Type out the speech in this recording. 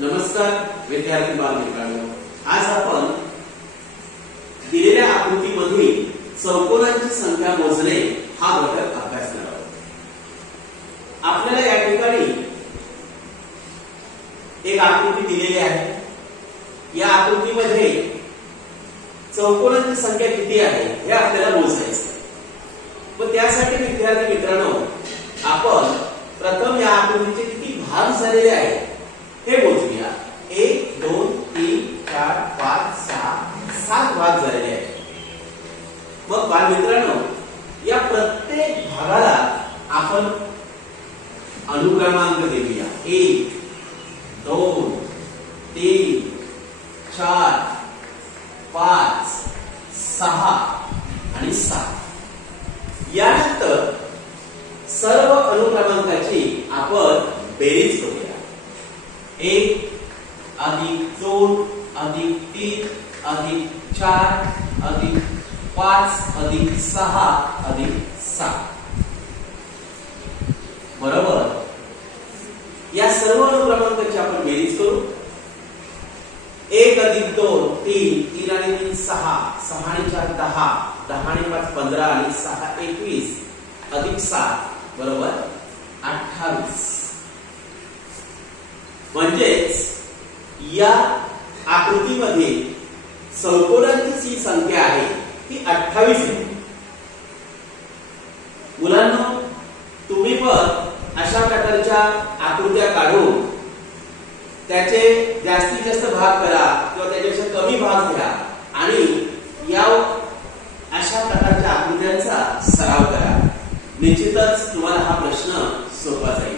नमस्कार विद्यार्थी बालमित्रांनो, आज आपण दिलेल्या आकृतीमध्ये चौकोनांची संख्या मोजणे हा घटक अभ्यासणार आहोत. आपल्याला या ठिकाणी एक आकृती दिलेली आहे. या आकृतीमध्ये चौकोनांची संख्या किती आहे हे आपल्याला मोजायचं. पण त्यासाठी विद्यार्थी मित्रांनो, आपण प्रथम या आकृतीचे किती भाग झालेले आहेत हे मोजूया. 1 2 3 4 5 6 7 भाग झालेले आहेत. मग बालमित्रांनो, या प्रत्येक भागाला आपण अनुक्रमांक देऊया. 1 2 3 4 5 6 आणि 7. यानंतर सर्व अनुक्रमांकाची आपण बेरीज करूया. 1 + 2 + 3 + 4 + 5 + 6 + 7. बरोबर. या सर्व अनुक्रमांकाची आपण बेरीज करू. 1 + 2 3 3 आणि 3 6 6 आणि 4 10 10 आणि 5 15 आणि 6 21 + 7 बरोबर 28. म्हणजेच या आकृतीमध्ये चौकोनांची जी संख्या आहे ती 28 आहे. मुलांनो, तुम्ही पण अशा प्रकारच्या आकृत्या काढून त्याचे जास्तीत जास्त भाग करा किंवा त्याच्यापेक्षा कमी भाग घ्या आणि या अशा प्रकारच्या आकृत्यांचा सराव करा. निश्चितच तुम्हाला हा प्रश्न सोपा जाईल.